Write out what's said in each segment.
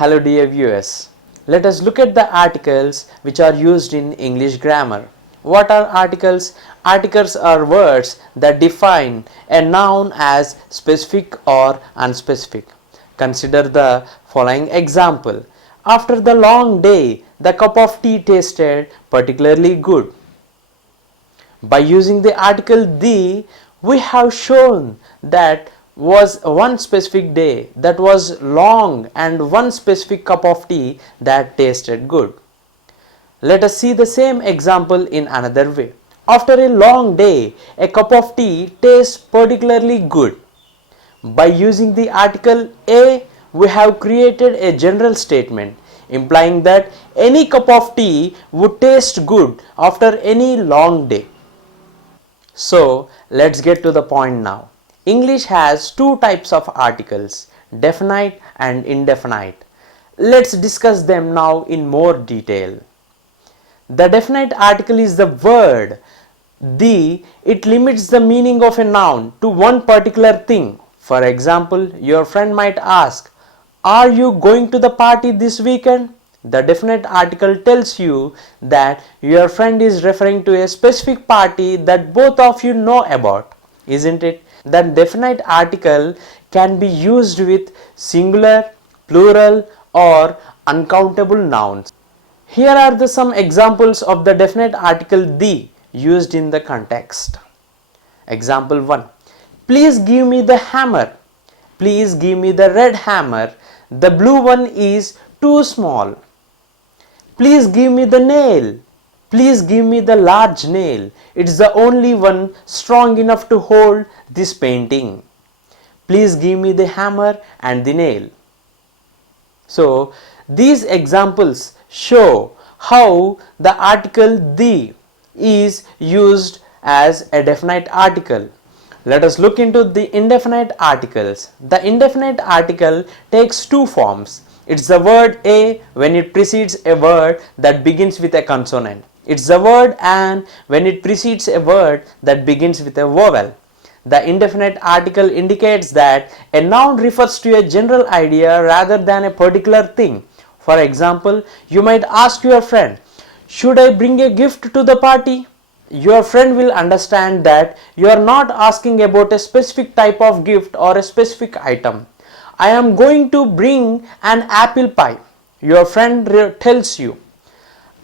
Hello dear viewers, let us look at the articles which are used in English grammar. What are articles? Articles are words that define a noun as specific or unspecific. Consider the following example. After the long day, the cup of tea tasted particularly good. By using the article the, we have shown that was one specific day that was long and one specific cup of tea that tasted good. Let us see the same example in another way. After a long day, a cup of tea tastes particularly good. By using the article a, we have created a general statement implying that any cup of tea would taste good after any long day. So let's get to the point now. English has two types of articles, definite and indefinite. Let's discuss them now in more detail. The definite article is the word the. It limits the meaning of a noun to one particular thing. For example, your friend might ask, "Are you going to the party this weekend?" The definite article tells you that your friend is referring to a specific party that both of you know about, isn't it? The definite article can be used with singular, plural, or uncountable nouns. Here are some examples of the definite article the used in the context. Example 1. Please give me the hammer. Please give me the red hammer. The blue one is too small. Please give me the nail. Please give me the large nail. It's the only one strong enough to hold this painting. Please give me the hammer and the nail. So, these examples show how the article the is used as a definite article. Let us look into the indefinite articles. The indefinite article takes two forms. It's the word a when it precedes a word that begins with a consonant. It's the word an when it precedes a word that begins with a vowel. The indefinite article indicates that a noun refers to a general idea rather than a particular thing. For example, you might ask your friend, "Should I bring a gift to the party?" Your friend will understand that you are not asking about a specific type of gift or a specific item. "I am going to bring an apple pie," your friend tells you.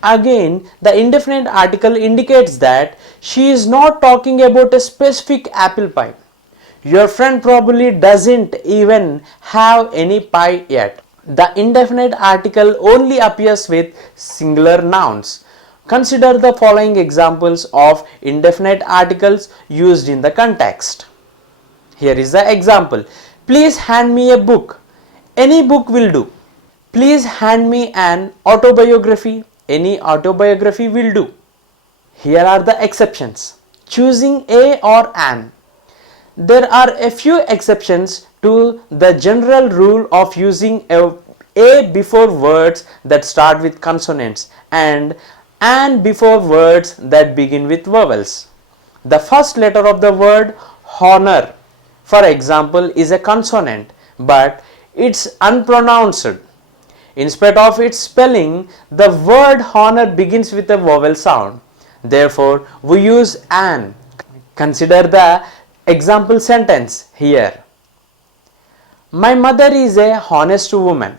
Again, the indefinite article indicates that she is not talking about a specific apple pie. Your friend probably doesn't even have any pie yet. The indefinite article only appears with singular nouns. Consider the following examples of indefinite articles used in the context. Here is the example. Please hand me a book. Any book will do. Please hand me an autobiography. Any autobiography will do. Here are the exceptions. Choosing a or an. There are a few exceptions to the general rule of using a before words that start with consonants and before words that begin with vowels. The first letter of the word honor, for example, is a consonant, but it's unpronounced. Instead of its spelling, the word honor begins with a vowel sound. Therefore, we use an. Consider the example sentence here. My mother is a honest woman.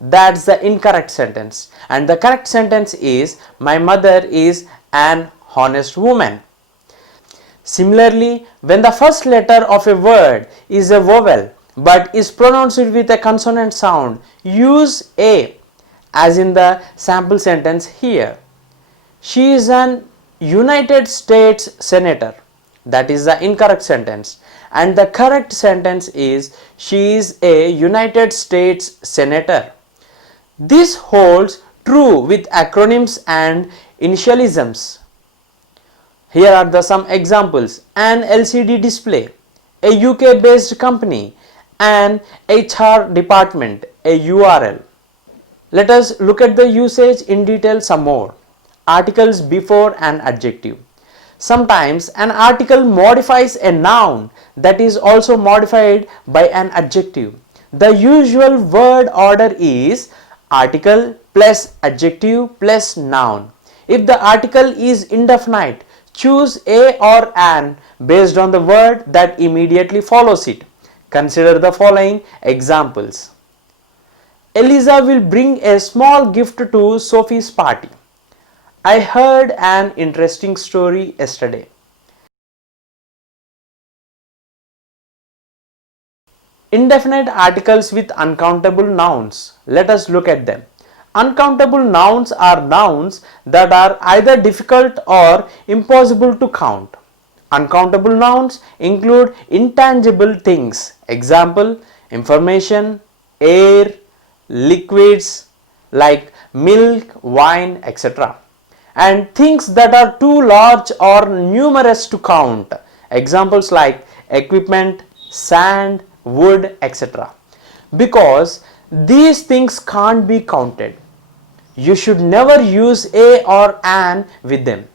That's the incorrect sentence. And the correct sentence is, my mother is an honest woman. Similarly, when the first letter of a word is a vowel but is pronounced with a consonant sound, use a, as in the sample sentence here. She is an United States Senator. That is the incorrect sentence. And the correct sentence is, she is a United States Senator. This holds true with acronyms and initialisms. Here are some examples. An LCD display, a UK based company, an HR department, a URL. Let us look at the usage in detail some more. Articles before an adjective. Sometimes an article modifies a noun that is also modified by an adjective. The usual word order is article plus adjective plus noun. If the article is indefinite, choose a or an based on the word that immediately follows it. Consider the following examples. Eliza will bring a small gift to Sophie's party. I heard an interesting story yesterday. Indefinite articles with uncountable nouns. Let us look at them. Uncountable nouns are nouns that are either difficult or impossible to count. Uncountable nouns include intangible things. Example, information, air, liquids like milk, wine, etc. And things that are too large or numerous to count. Examples like equipment, sand, wood, etc. Because these things can't be counted, you should never use a or an with them.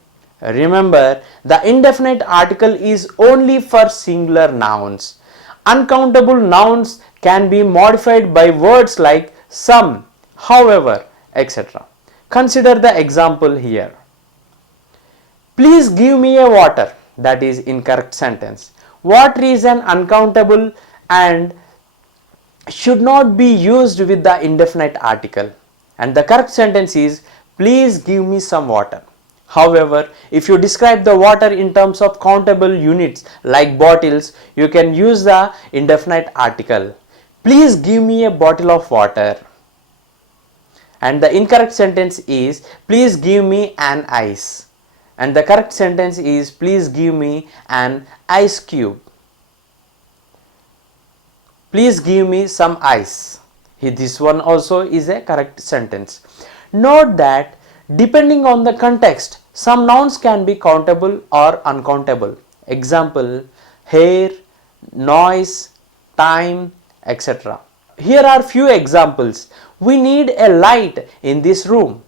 Remember, the indefinite article is only for singular nouns. Uncountable nouns can be modified by words like some, however, etc. Consider the example here. Please give me a water. That is incorrect sentence. Water is an uncountable and should not be used with the indefinite article. And the correct sentence is please give me some water. However, if you describe the water in terms of countable units like bottles, you can use the indefinite article. Please give me a bottle of water. And the incorrect sentence is please give me an ice. And the correct sentence is please give me an ice cube. Please give me some ice. This one also is a correct sentence. Note that depending on the context, some nouns can be countable or uncountable. Example, hair, noise, time, etc. Here are few examples. We need a light in this room.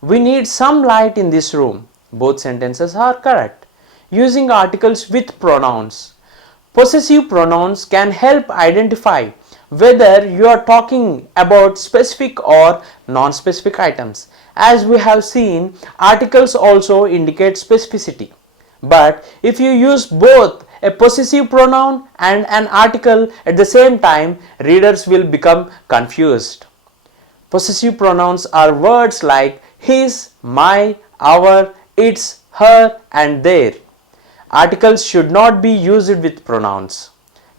We need some light in this room. Both sentences are correct. Using articles with pronouns. Possessive pronouns can help identify whether you are talking about specific or non-specific items. As we have seen, articles also indicate specificity. But if you use both a possessive pronoun and an article at the same time, readers will become confused. Possessive pronouns are words like his, my, our, its, her and their. Articles should not be used with pronouns.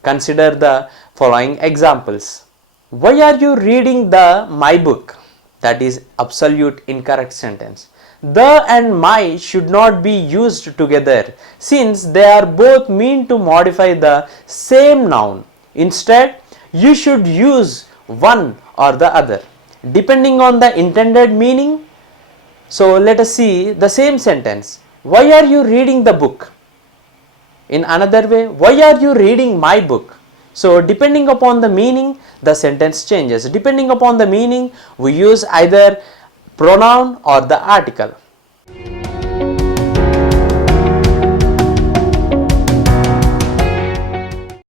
Consider the following examples. Why are you reading my book? That is absolute incorrect sentence. The and my should not be used together since they are both mean to modify the same noun. Instead, you should use one or the other depending on the intended meaning. So let us see the same sentence. Why are you reading the book? In another way, why are you reading my book? So depending upon the meaning, the sentence changes. Depending upon the meaning, we use either pronoun or the article.